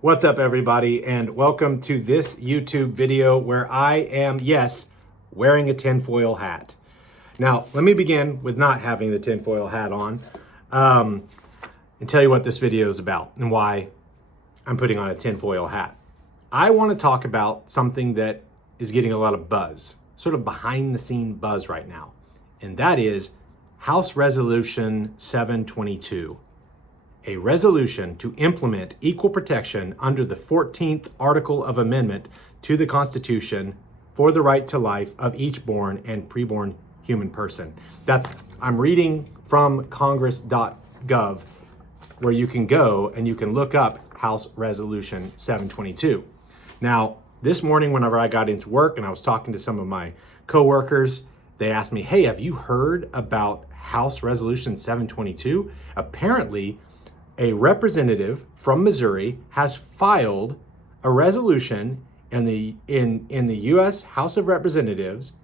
What's up, everybody, and welcome to this YouTube video where I am, yes, wearing a tinfoil hat. Now, let me begin with not having the tinfoil hat on and tell you what this video is about and why I'm putting on a tinfoil hat. I want to talk about something that is getting a lot of buzz, sort of behind the scene buzz right now, and that is House Resolution 722. A resolution to implement equal protection under the 14th Article of Amendment to the Constitution for the right to life of each born and preborn human person. I'm reading from congress.gov, where you can go and you can look up House Resolution 722. Now, this morning, whenever I got into work and I was talking to some of my coworkers, they asked me, hey, have you heard about House Resolution 722? Apparently, a representative from Missouri has filed a resolution in the U.S. House of Representatives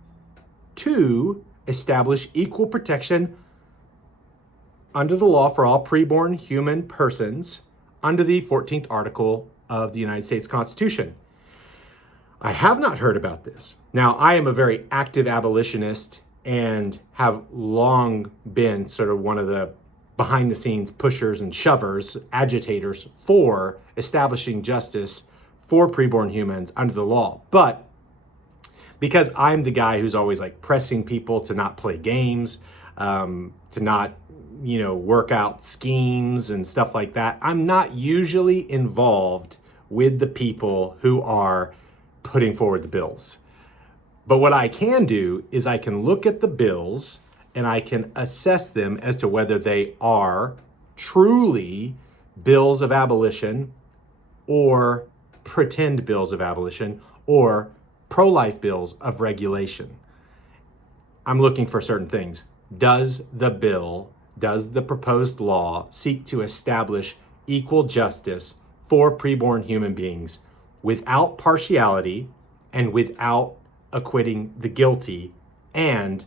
to establish equal protection under the law for all preborn human persons under the 14th Article of the United States Constitution. I have not heard about this. Now, I am a very active abolitionist and have long been sort of one of the behind the scenes pushers and shovers, agitators for establishing justice for preborn humans under the law. But because I'm the guy who's always like pressing people to not play games, to not, work out schemes and stuff like that, I'm not usually involved with the people who are putting forward the bills. But what I can do is I can look at the bills and I can assess them as to whether they are truly bills of abolition or pretend bills of abolition or pro-life bills of regulation. I'm looking for certain things. Does the proposed law seek to establish equal justice for preborn human beings without partiality and without acquitting the guilty and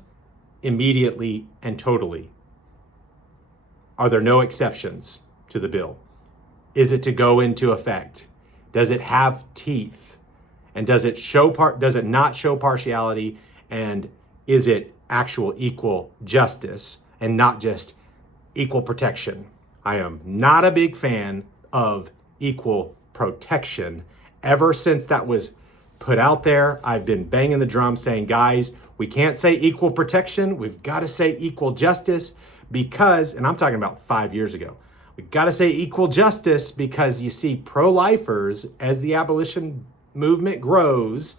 immediately and totally? Are there no exceptions to the bill? Is it to go into effect? Does it have teeth? And does it not show partiality? And is it actual equal justice and not just equal protection? I am not a big fan of equal protection. Ever since that was put out there, I've been banging the drum saying, guys, we can't say equal protection. We've got to say equal justice because, and I'm talking about 5 years ago, we've got to say equal justice because you see pro-lifers, as the abolition movement grows,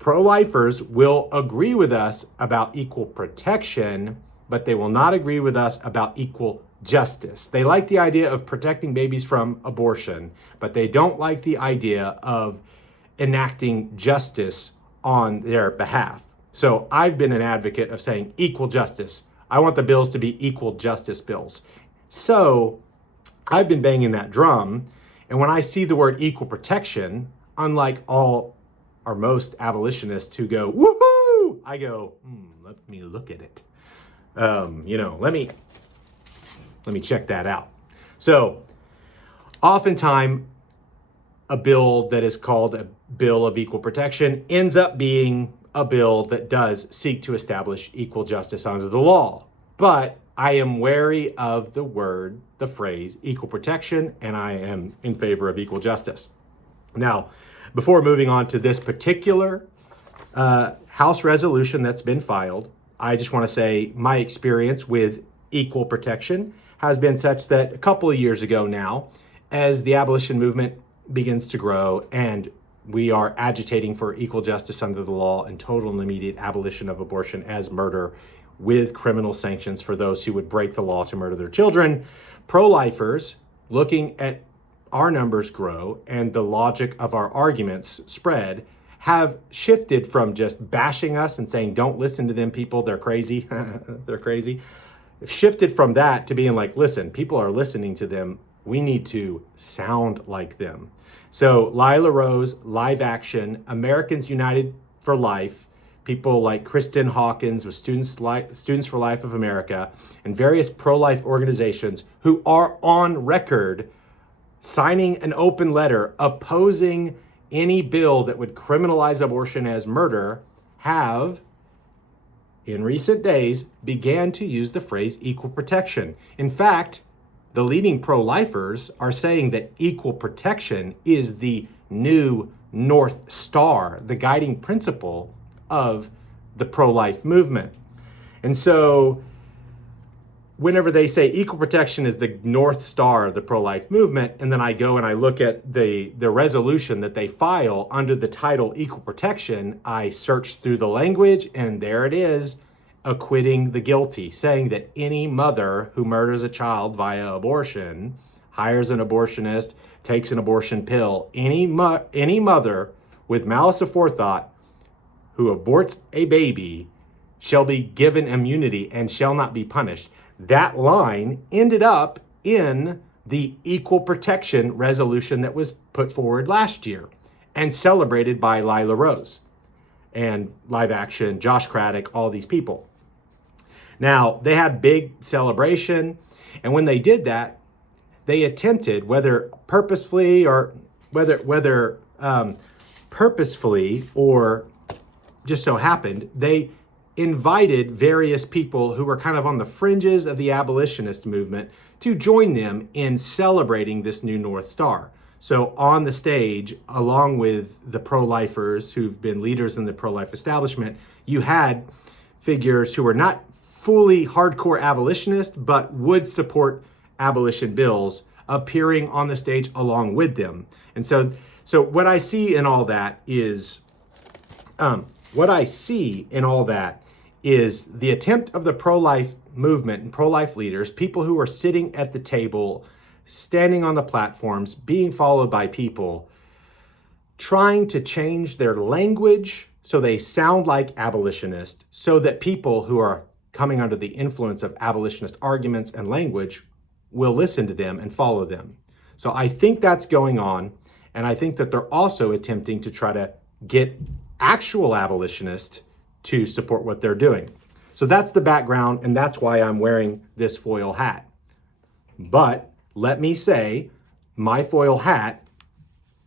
pro-lifers will agree with us about equal protection, but they will not agree with us about equal justice. They like the idea of protecting babies from abortion, but they don't like the idea of enacting justice on their behalf. So I've been an advocate of saying equal justice. I want the bills to be equal justice bills. So I've been banging that drum. And when I see the word equal protection, unlike all or most abolitionists who go, woohoo, I go, let me look at it. Let me check that out. So oftentimes, a bill that is called a bill of equal protection ends up being a bill that does seek to establish equal justice under the law. But I am wary of the phrase equal protection, and I am in favor of equal justice. Now, before moving on to this particular House resolution that's been filed, I just want to say my experience with equal protection has been such that a couple of years ago now, as the abolition movement begins to grow and we are agitating for equal justice under the law and total and immediate abolition of abortion as murder with criminal sanctions for those who would break the law to murder their children, pro-lifers, looking at our numbers grow and the logic of our arguments spread, have shifted from just bashing us and saying, don't listen to them people, they're crazy, they're crazy. Shifted from that to being like, listen, people are listening to them. We need to sound like them. So Lila Rose, Live Action, Americans United for Life, people like Kristen Hawkins with Students for Life of America, and various pro-life organizations who are on record signing an open letter opposing any bill that would criminalize abortion as murder, have, in recent days, began to use the phrase equal protection. In fact, the leading pro-lifers are saying that equal protection is the new North Star, the guiding principle of the pro-life movement. And so whenever they say equal protection is the North Star of the pro-life movement, and then I go and I look at the resolution that they file under the title equal protection, I search through the language and there it is, acquitting the guilty, saying that any mother who murders a child via abortion, hires an abortionist, takes an abortion pill, any mother with malice aforethought who aborts a baby shall be given immunity and shall not be punished. That line ended up in the equal protection resolution that was put forward last year and celebrated by Lila Rose and Live Action, Josh Craddock, all these people. Now, they had big celebration, and when they did that, they attempted, whether purposefully or purposefully or just so happened, they invited various people who were kind of on the fringes of the abolitionist movement to join them in celebrating this new North Star. So on the stage, along with the pro-lifers who've been leaders in the pro-life establishment, you had figures who were not fully hardcore abolitionists, but would support abolition bills appearing on the stage along with them. And so what I see in all that is, the attempt of the pro-life movement and pro-life leaders, people who are sitting at the table, standing on the platforms, being followed by people, trying to change their language so they sound like abolitionists, so that people who are coming under the influence of abolitionist arguments and language will listen to them and follow them. So I think that's going on, and I think that they're also attempting to try to get actual abolitionists to support what they're doing. So that's the background, and that's why I'm wearing this foil hat. But let me say, my foil hat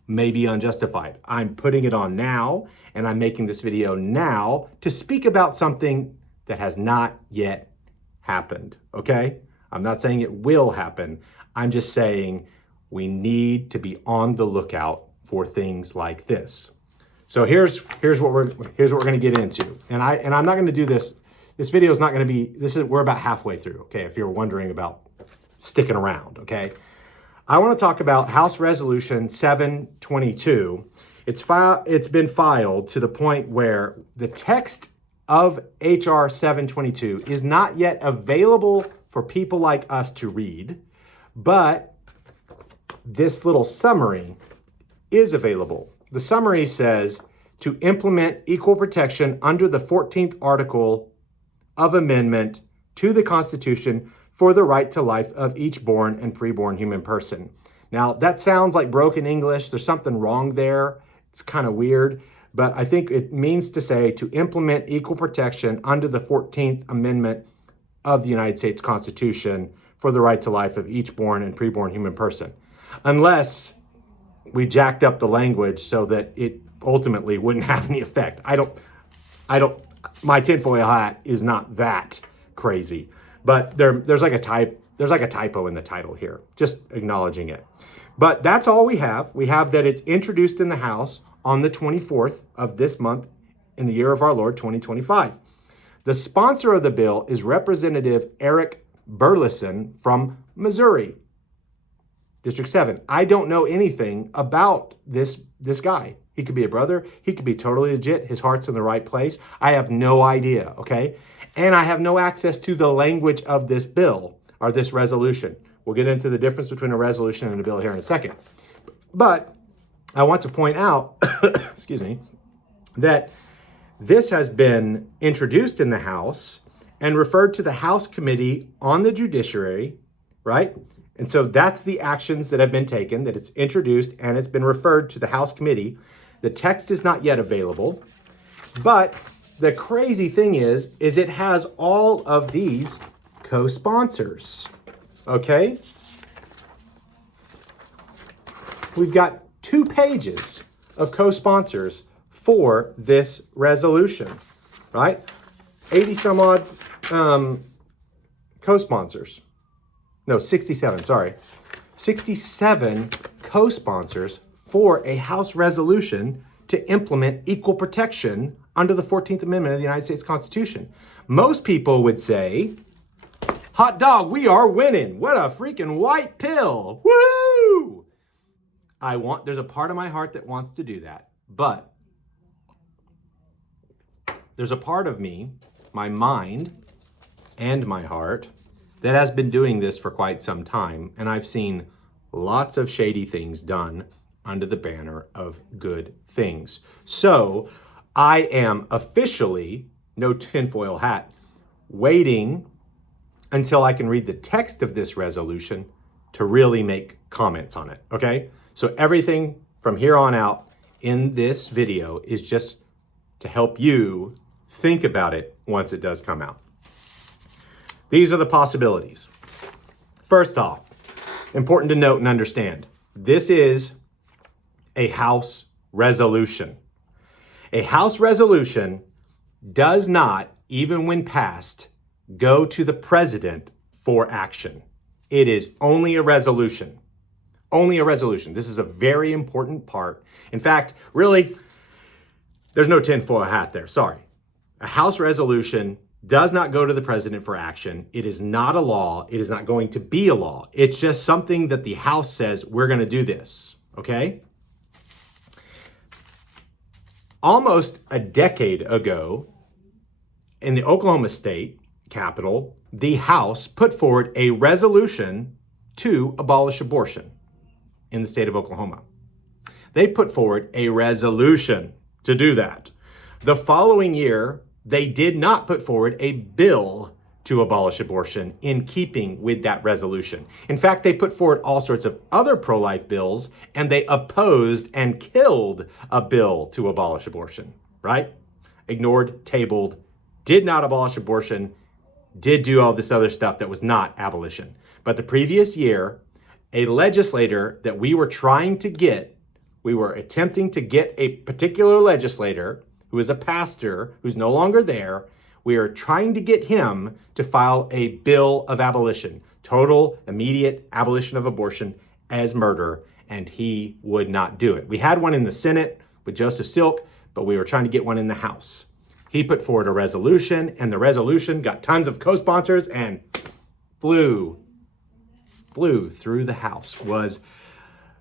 may be unjustified. I'm putting it on now, and I'm making this video now to speak about something that has not yet happened, okay? I'm not saying it will happen. I'm just saying we need to be on the lookout for things like this. So here's what we're going to get into. And I'm not going to do this. This video is not going to be, we're about halfway through, okay? If you're wondering about sticking around, okay? I want to talk about House Resolution 722. It's been filed to the point where the text of H.R. 722 is not yet available for people like us to read, but this little summary is available. The summary says to implement equal protection under the 14th article of amendment to the Constitution for the right to life of each born and preborn human person. Now, that sounds like broken English. There's something wrong there. It's kind of weird, but I think it means to say to implement equal protection under the 14th Amendment of the United States Constitution for the right to life of each born and preborn human person. Unless we jacked up the language so that it ultimately wouldn't have any effect. My tinfoil hat is not that crazy, but there's like a typo in the title here, just acknowledging it. But that's all we have. We have that it's introduced in the House on the 24th of this month in the year of our Lord, 2025. The sponsor of the bill is Representative Eric Burlison from Missouri, District 7. I don't know anything about this guy. He could be a brother. He could be totally legit. His heart's in the right place. I have no idea, okay? And I have no access to the language of this bill or this resolution. We'll get into the difference between a resolution and a bill here in a second. But I want to point out, excuse me, that this has been introduced in the House and referred to the House Committee on the Judiciary, right? And so that's the actions that have been taken, that it's introduced and it's been referred to the House Committee. The text is not yet available, but the crazy thing is it has all of these co-sponsors, okay? we've got 2 pages of co-sponsors for this resolution, right? 80 some odd co-sponsors. No, 67, sorry. 67 co-sponsors for a House resolution to implement equal protection under the 14th Amendment of the United States Constitution. Most people would say, hot dog, we are winning. What a freaking white pill. Woo! There's a part of my heart that wants to do that, but there's a part of me, my mind and my heart, that has been doing this for quite some time, and I've seen lots of shady things done under the banner of good things. So I am officially, no tinfoil hat, waiting until I can read the text of this resolution to really make comments on it, okay? So everything from here on out in this video is just to help you think about it once it does come out. These are the possibilities. First off, important to note and understand, this is a House resolution. A House resolution does not, even when passed, go to the president for action. It is only a resolution. Only a resolution. This is a very important part. In fact, really, there's no tinfoil hat there. Sorry. A House resolution does not go to the president for action. It is not a law. It is not going to be a law. It's just something that the House says, we're going to do this. Okay? Almost a decade ago, in the Oklahoma State Capitol, the House put forward a resolution to abolish abortion in the state of Oklahoma. They put forward a resolution to do that. The following year, they did not put forward a bill to abolish abortion in keeping with that resolution. In fact, they put forward all sorts of other pro-life bills, and they opposed and killed a bill to abolish abortion, right? Ignored, tabled, did not abolish abortion, did do all this other stuff that was not abolition. But the previous year, a legislator that we were attempting to get a particular legislator who is a pastor, who's no longer there, we are trying to get him to file a bill of abolition, total, immediate abolition of abortion as murder, and he would not do it. We had one in the Senate with Joseph Silk, but we were trying to get one in the House. He put forward a resolution, and the resolution got tons of co-sponsors and flew through the House, was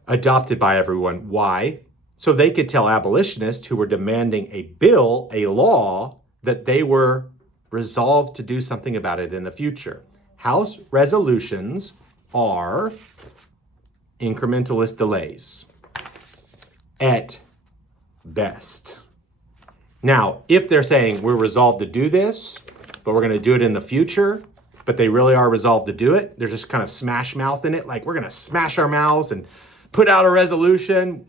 adopted by everyone. Why? So they could tell abolitionists who were demanding a bill, a law, that they were resolved to do something about it in the future. House resolutions are incrementalist delays at best. Now, if they're saying we're resolved to do this, but we're going to do it in the future, but they really are resolved to do it, they're just kind of smash mouth in it, like we're going to smash our mouths and put out a resolution.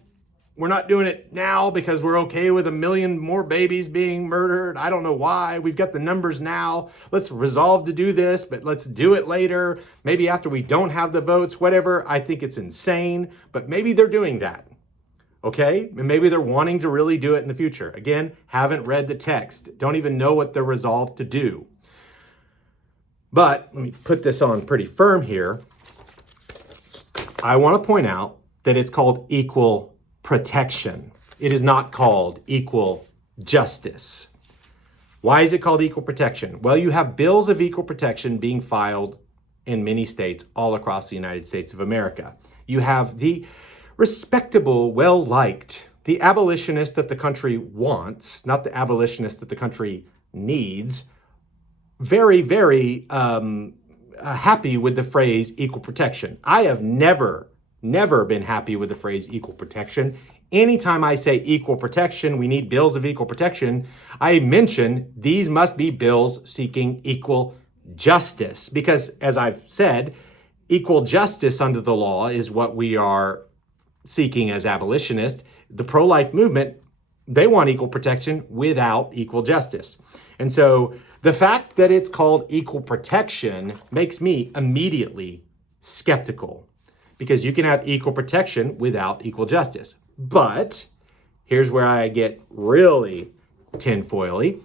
We're not doing it now because we're okay with 1 million more babies being murdered. I don't know why. We've got the numbers now. Let's resolve to do this, but let's do it later. Maybe after we don't have the votes, whatever. I think it's insane, but maybe they're doing that. Okay? And maybe they're wanting to really do it in the future. Again, haven't read the text. Don't even know what they're resolved to do. But let me put this on pretty firm here. I want to point out that it's called equal protection. It is not called equal justice. Why is it called equal protection? Well, you have bills of equal protection being filed in many states all across the United States of America. You have the respectable, well-liked, the abolitionist that the country wants, not the abolitionist that the country needs, very, very happy with the phrase equal protection. I have never been happy with the phrase equal protection. Anytime I say equal protection, we need bills of equal protection, I mention these must be bills seeking equal justice. Because as I've said, equal justice under the law is what we are seeking as abolitionists. The pro-life movement, they want equal protection without equal justice. And so the fact that it's called equal protection makes me immediately skeptical. because you can have equal protection without equal justice. But here's where I get really tinfoily.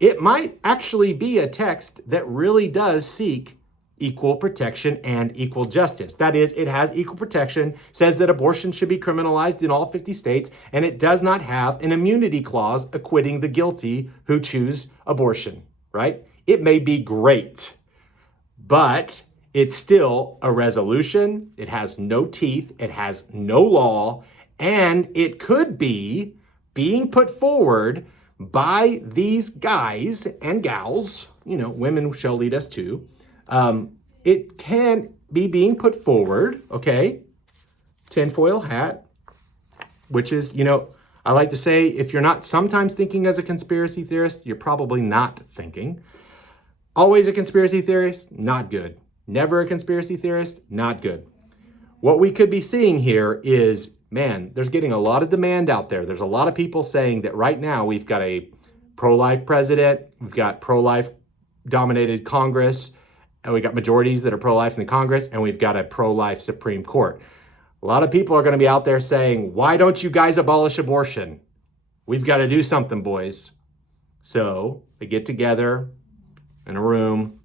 It might actually be a text that really does seek equal protection and equal justice. That is, it has equal protection, says that abortion should be criminalized in all 50 states, and it does not have an immunity clause acquitting the guilty who choose abortion, right? It may be great, but it's still a resolution. It has no teeth. It has no law, and it could be being put forward by these guys and gals, women shall lead us too. It can be being put forward, okay? Tinfoil hat, which is, I like to say, if you're not sometimes thinking as a conspiracy theorist, you're probably not thinking. Always a conspiracy theorist, not good. Never a conspiracy theorist, not good. What we could be seeing here is, man, there's getting a lot of demand out there. There's a lot of people saying that right now we've got a pro-life president, we've got pro-life dominated Congress, and we got majorities that are pro-life in the Congress, and we've got a pro-life Supreme Court. A lot of people are going to be out there saying, why don't you guys abolish abortion? We've got to do something, boys. So they get together in a room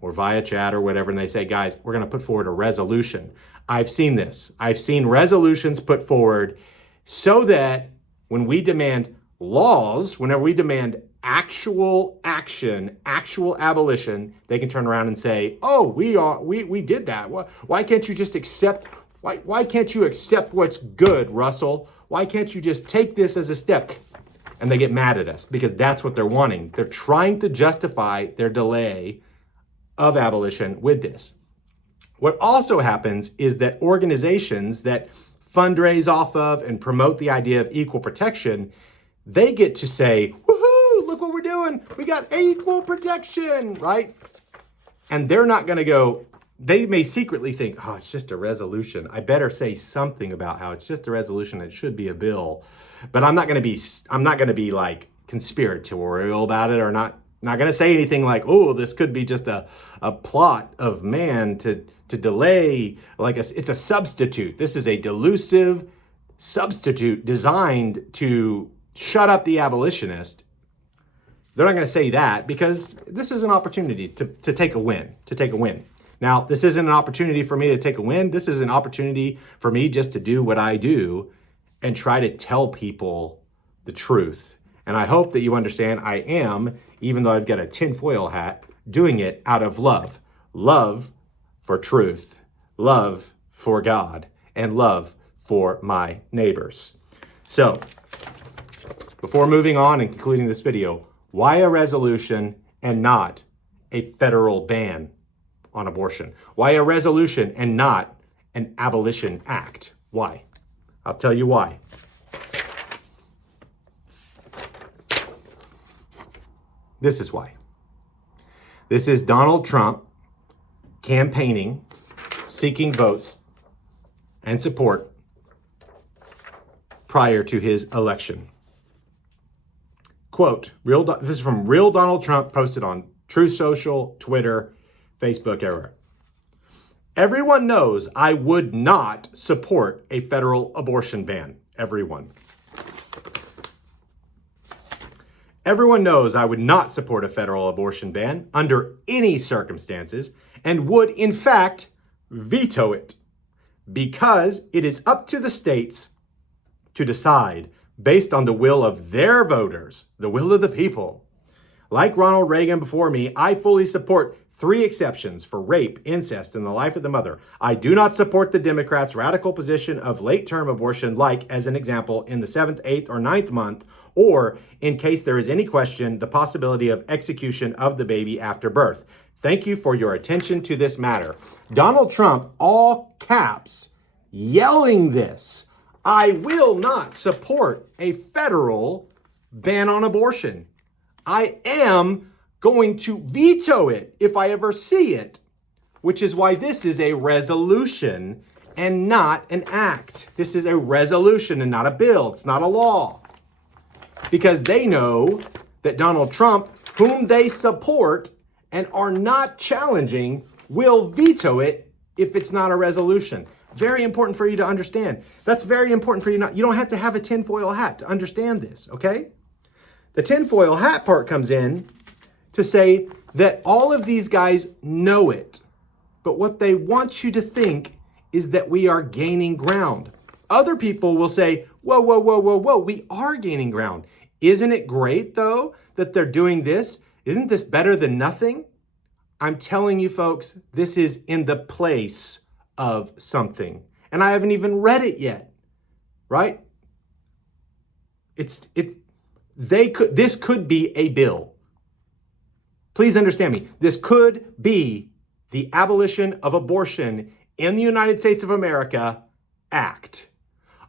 or via chat or whatever, and they say, guys, we're going to put forward a resolution. I've seen this. I've seen resolutions put forward so that when we demand laws, whenever we demand actual action, actual abolition, they can turn around and say, oh, we did that. Why can't you just accept, why can't you accept what's good, Russell? Why can't you just take this as a step? And they get mad at us because that's what they're wanting. They're trying to justify their delay of abolition with this. What also happens is that organizations that fundraise off of and promote the idea of equal protection, they get to say, woohoo, look what we're doing. We got equal protection, right? And they're not going to go, they may secretly think, oh, it's just a resolution. I better say something about how it's just a resolution. It should be a bill. But I'm not going to be like conspiratorial about it, or not going to say anything like, oh, this could be just a plot of man to delay, it's a substitute. This is a delusive substitute designed to shut up the abolitionist. They're not going to say that because this is an opportunity to take a win, Now, this isn't an opportunity for me to take a win. This is an opportunity for me just to do what I do and try to tell people the truth. And I hope that you understand I am, even though I've got a tinfoil hat, doing it out of love. Love for truth, love for God, and love for my neighbors. So, before moving on and concluding this video, why a resolution and not a federal ban on abortion? Why a resolution and not an abolition act? Why? I'll tell you why. This is why. This is Donald Trump campaigning, seeking votes and support prior to his election. Quote, this is from Real Donald Trump, posted on Truth Social, Twitter, Facebook, everywhere. Everyone knows I would not support a federal abortion ban. Everyone. Everyone knows I would not support a federal abortion ban under any circumstances and would, in fact, veto it because it is up to the states to decide based on the will of their voters, the will of the people. Like Ronald Reagan before me, I fully support 3 exceptions for rape, incest, and the life of the mother. I do not support the Democrats' radical position of late-term abortion, like, as an example, in the 7th, 8th, or 9th month, or, in case there is any question, the possibility of execution of the baby after birth. Thank you for your attention to this matter. Donald Trump, all caps, yelling this. I will not support a federal ban on abortion. I am going to veto it if I ever see it, which is why this is a resolution and not an act. This is a resolution and not a bill. It's not a law. Because they know that Donald Trump, whom they support and are not challenging, will veto it if it's not a resolution. Very important for you to understand. That's very important for you. You don't have to have a tinfoil hat to understand this, okay? The tinfoil hat part comes in to say that all of these guys know it, but what they want you to think is that we are gaining ground. Other people will say, whoa, whoa, whoa, whoa, whoa, we are gaining ground. Isn't it great, though, that they're doing this? Isn't this better than nothing? I'm telling you, folks, this is in the place of something. And I haven't even read it yet, right? This could be a bill. Please understand me. This could be the Abolition of Abortion in the United States of America Act.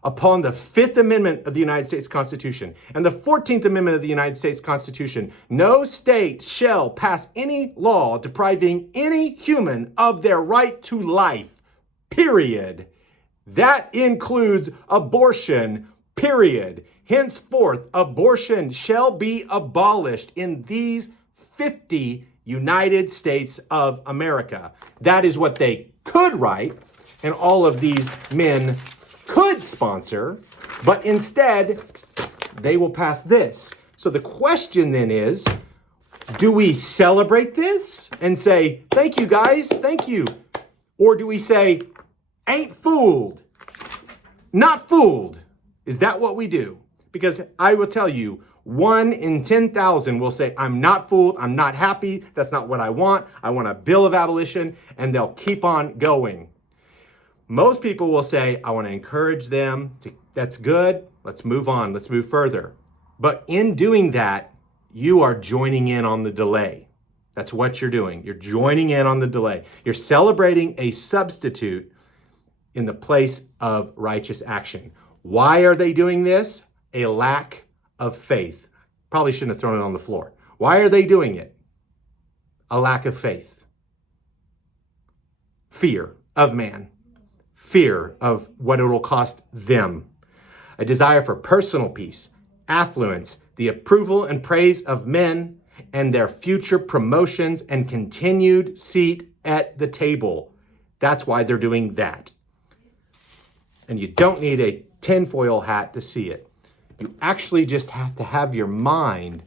Upon the Fifth Amendment of the United States Constitution and the 14th Amendment of the United States Constitution, no state shall pass any law depriving any human of their right to life, period. That includes abortion, period. Henceforth, abortion shall be abolished in these 50 United States of America. That is what they could write, and all of these men could sponsor, but instead they will pass this. So the question then is, do we celebrate this and say, thank you guys, thank you? Or do we say, ain't fooled, not fooled? Is that what we do? Because I will tell you, 1 in 10,000 will say, I'm not fooled, I'm not happy, that's not what I want a bill of abolition, and they'll keep on going. Most people will say, I want to encourage them, that's good, let's move on, let's move further. But in doing that, you are joining in on the delay. That's what you're doing. You're joining in on the delay. You're celebrating a substitute in the place of righteous action. Why are they doing this? A lack of faith. Probably shouldn't have thrown it on the floor. Why are they doing it? A lack of faith. Fear of man. Fear of what it will cost them. A desire for personal peace, affluence, the approval and praise of men, and their future promotions and continued seat at the table. That's why they're doing that. And you don't need a tinfoil hat to see it. You actually just have to have your mind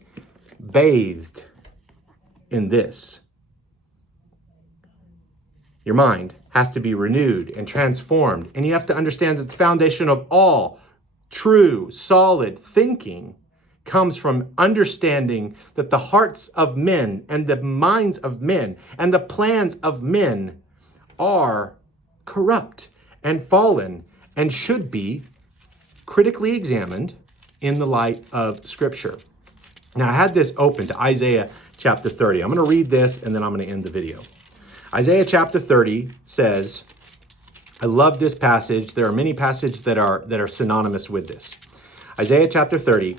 bathed in this. Your mind has to be renewed and transformed. And you have to understand that the foundation of all true, solid thinking comes from understanding that the hearts of men and the minds of men and the plans of men are corrupt and fallen and should be critically examined in the light of Scripture. Now, I had this open to Isaiah chapter 30. I'm going to read this and then I'm going to end the video. Isaiah chapter 30 says, I love this passage. There are many passages that are synonymous with this. Isaiah chapter 30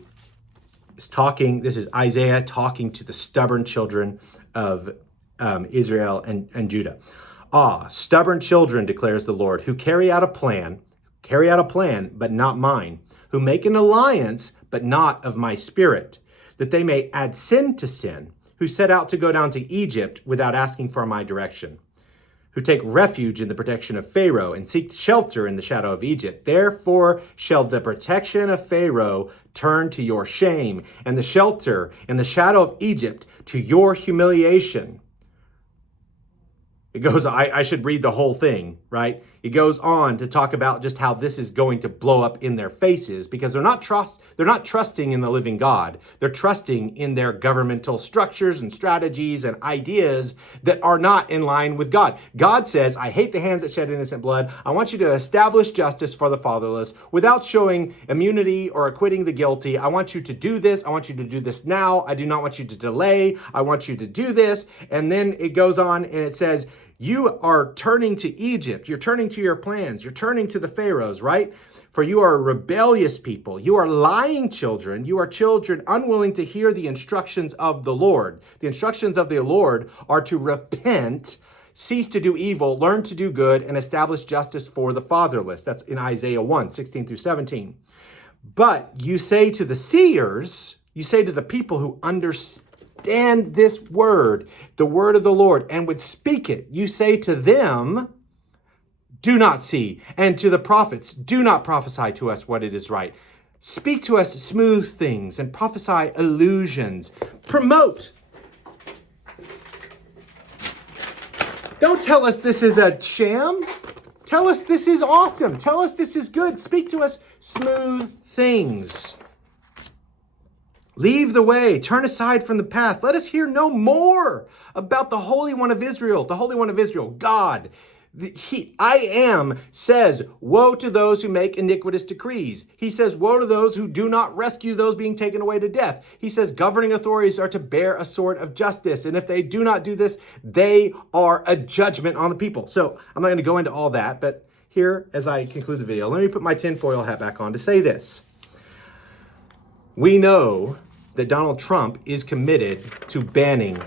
is talking, this is Isaiah talking to the stubborn children of Israel and Judah. Ah, stubborn children, declares the Lord, who carry out a plan, but not mine, who make an alliance, but not of my spirit, that they may add sin to sin, who set out to go down to Egypt without asking for my direction, who take refuge in the protection of Pharaoh and seek shelter in the shadow of Egypt. Therefore shall the protection of Pharaoh turn to your shame, and the shelter in the shadow of Egypt to your humiliation. It goes, I should read the whole thing, right? It goes on to talk about just how this is going to blow up in their faces because they're not trusting in the living God. They're trusting in their governmental structures and strategies and ideas that are not in line with God. God says, I hate the hands that shed innocent blood. I want you to establish justice for the fatherless without showing immunity or acquitting the guilty. I want you to do this. I want you to do this now. I do not want you to delay. I want you to do this. And then it goes on and it says, you are turning to Egypt. You're turning to your plans. You're turning to the Pharaohs, right? For you are a rebellious people. You are lying children. You are children unwilling to hear the instructions of the Lord. The instructions of the Lord are to repent, cease to do evil, learn to do good, and establish justice for the fatherless. That's in Isaiah 1, 16 through 17. But you say to the seers, you say to the people who understand this word, the word of the Lord, and would speak it. You say to them, do not see, and to the prophets, do not prophesy to us what it is right. Speak to us smooth things and prophesy illusions. Promote. Don't tell us this is a sham. Tell us this is awesome. Tell us this is good. Speak to us smooth things. Leave the way. Turn aside from the path. Let us hear no more about the Holy One of Israel. The Holy One of Israel, God. I am says, woe to those who make iniquitous decrees. He says, woe to those who do not rescue those being taken away to death. He says, governing authorities are to bear a sword of justice. And if they do not do this, they are a judgment on the people. So I'm not going to go into all that, but here, as I conclude the video, let me put my tinfoil hat back on to say this. We know that Donald Trump is committed to banning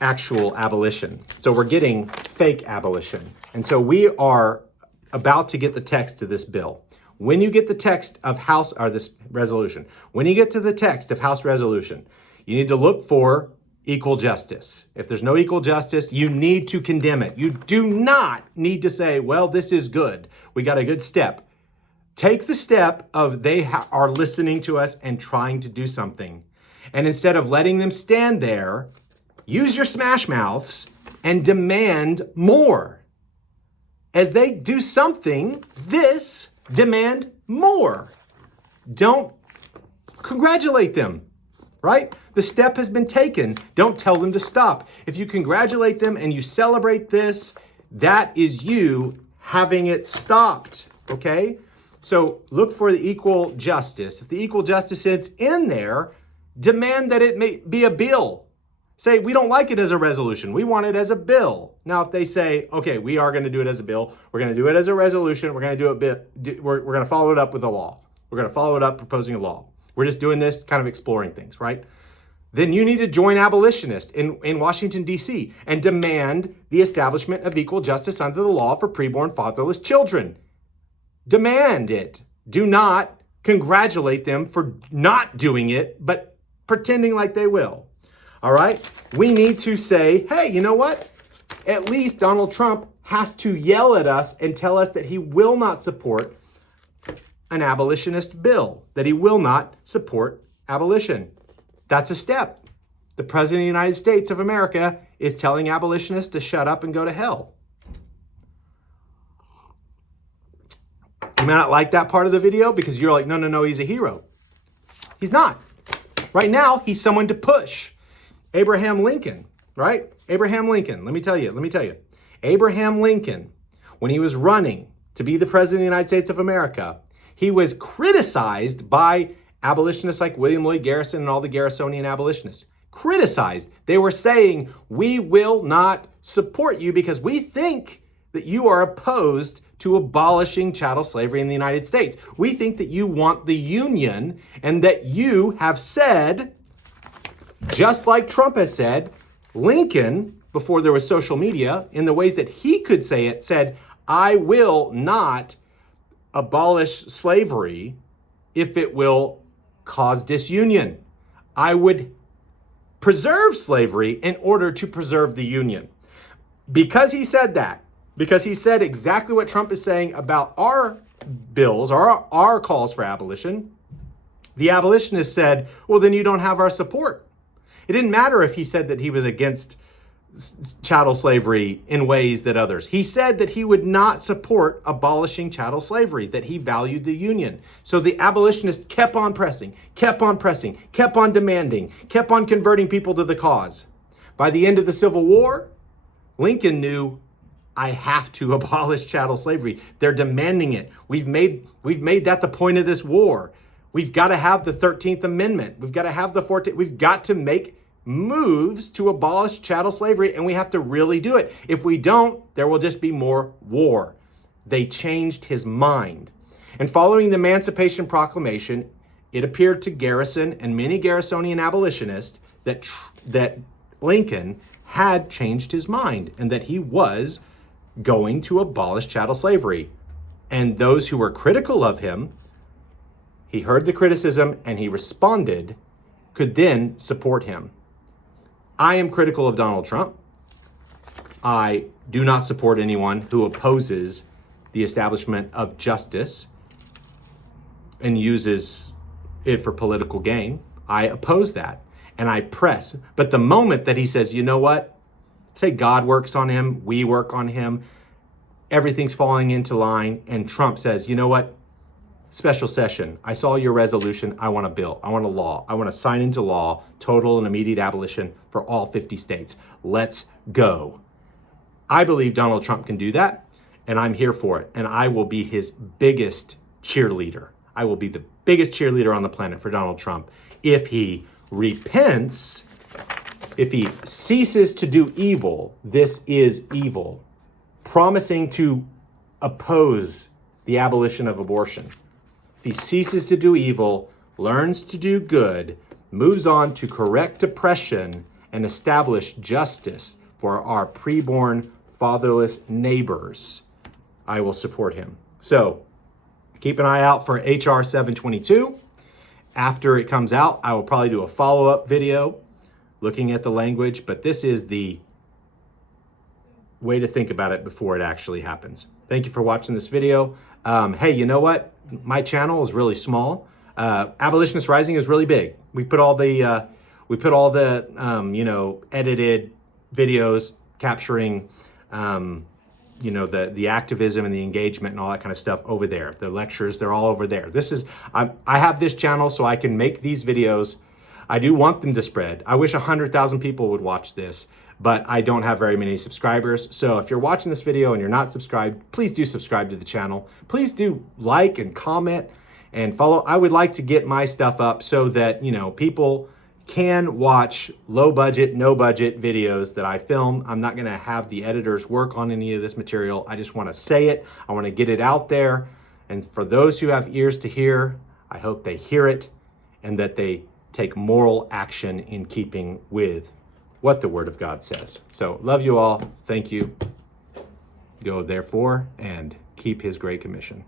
actual abolition. So we're getting fake abolition. And so we are about to get the text to this bill. When you get the text of House, or this resolution, when you get to the text of House resolution, you need to look for equal justice. If there's no equal justice, you need to condemn it. You do not need to say, well, this is good. We got a good step. Take the step of they are listening to us and trying to do something. And instead of letting them stand there, use your smash mouths and demand more. As they do something, demand more. Don't congratulate them, right? The step has been taken. Don't tell them to stop. If you congratulate them and you celebrate this, that is you having it stopped, okay? So look for the equal justice. If the equal justice is in there, demand that it may be a bill. Say, we don't like it as a resolution. We want it as a bill. Now, if they say, okay, we are going to do it as a bill. We're going to do it as a resolution. We're going to do it. We're going to follow it up with a law. We're going to follow it up proposing a law. We're just doing this, kind of exploring things, right? Then you need to join abolitionists in Washington, D.C. and demand the establishment of equal justice under the law for preborn fatherless children. Demand it. Do not congratulate them for not doing it, but pretending like they will. All right? We need to say, hey, you know what? At least Donald Trump has to yell at us and tell us that he will not support an abolitionist bill, that he will not support abolition. That's a step. The President of the United States of America is telling abolitionists to shut up and go to hell. You may not like that part of the video because you're like, no, he's a hero. He's not. Right now, he's someone to push. Abraham Lincoln, right? Abraham Lincoln, let me tell you. Abraham Lincoln, when he was running to be the President of the United States of America, he was criticized by abolitionists like William Lloyd Garrison and all the Garrisonian abolitionists. Criticized. They were saying, we will not support you because we think that you are opposed to abolishing chattel slavery in the United States. We think that you want the Union and that you have said, just like Trump has said, Lincoln, before there was social media, in the ways that he could say it, said, I will not abolish slavery if it will cause disunion. I would preserve slavery in order to preserve the Union. Because he said that, because he said exactly what Trump is saying about our bills, our calls for abolition, the abolitionists said, well, then you don't have our support. It didn't matter if he said that he was against chattel slavery in ways that others. He said that he would not support abolishing chattel slavery, that he valued the Union. So the abolitionists kept on pressing, kept on demanding, kept on converting people to the cause. By the end of the Civil War, Lincoln knew, I have to abolish chattel slavery. They're demanding it. We've made that the point of this war. We've got to have the 13th Amendment. We've got to have the 14th. We've got to make moves to abolish chattel slavery, and we have to really do it. If we don't, there will just be more war. They changed his mind. And following the Emancipation Proclamation, it appeared to Garrison and many Garrisonian abolitionists that Lincoln had changed his mind and that he was going to abolish chattel slavery. And those who were critical of him, he heard the criticism and he responded, could then support him. I am critical of Donald Trump. I do not support anyone who opposes the establishment of justice and uses it for political gain, I oppose that and I press. But the moment that he says, you know what, say God works on him, we work on him, everything's falling into line, and Trump says, you know what, special session, I saw your resolution, I want a bill, I want a law, I want to sign into law total and immediate abolition for all 50 states. Let's go. I believe Donald Trump can do that, and I'm here for it, and I will be his biggest cheerleader. I will be the biggest cheerleader on the planet for Donald Trump if he repents, if he ceases to do evil. This is evil. Promising to oppose the abolition of abortion. If he ceases to do evil, learns to do good, moves on to correct oppression and establish justice for our preborn fatherless neighbors, I will support him. So keep an eye out for H.R.722. After it comes out, I will probably do a follow-up video looking at the language, but this is the way to think about it before it actually happens. Thank you for watching this video. Hey, you know what? My channel is really small. Abolitionist Rising is really big. We put all the edited videos capturing the activism and the engagement and all that kind of stuff over there. The lectures, they're all over there. I have this channel so I can make these videos. I do want them to spread. I wish 100,000 people would watch this, but I don't have very many subscribers. So if you're watching this video and you're not subscribed, please do subscribe to the channel. Please do like and comment and follow. I would like to get my stuff up so that, people can watch low budget, no budget videos that I film. I'm not going to have the editors work on any of this material. I just want to say it. I want to get it out there. And for those who have ears to hear, I hope they hear it and that they take moral action in keeping with what the Word of God says. So love you all. Thank you. Go therefore and keep His great commission.